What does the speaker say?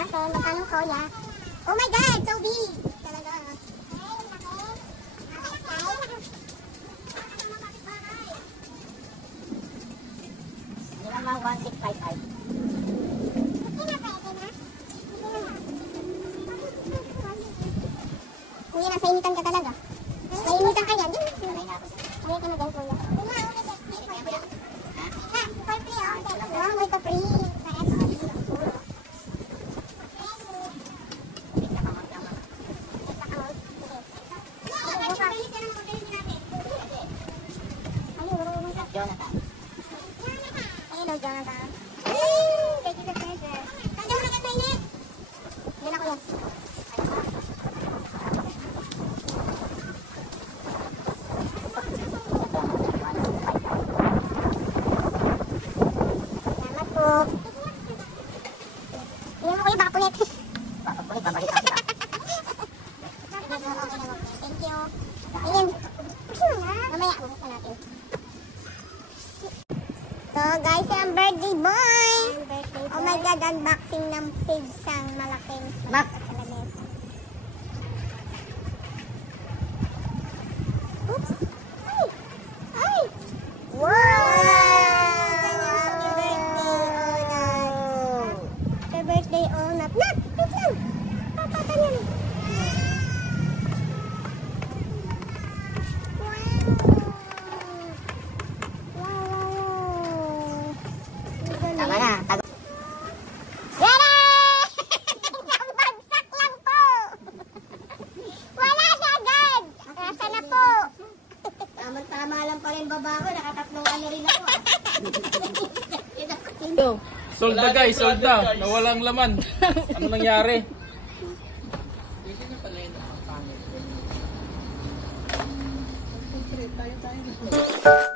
natin. Magkano soya? Oh my God! So big! Talaga. Hindi naman 1655. Kuya, nasa initan ka talaga. Nainitan ka yan. Sanay ka na dyan, kuya. Oh, may ka-free. Jonathan. Hello, Jonathan. Thank you, pleasure. Kaya mo na kayo, Yan ako yan. Salamat po. Yan mo kayo, baka pulit. Baka po, babalik ako. Thank you. Ayan. Mamaya, buksan natin. So guys, yung birthday boy! Oh my God, unboxing ng pigs ang malaking Mac! lamesa. Oops! Ay! Ay! Wow! Happy birthday, Onat! Happy birthday, Onat! Nat! Wait lang! Papatan yan! Tama na. Ready! Isang bagsak lang po! Wala na agad! Nasa na po? Tama lang pa rin baba ko. Nakatatlong ano rin ako. Sold na guys, sold na. Nawalang laman. Ano nangyari? Tayo.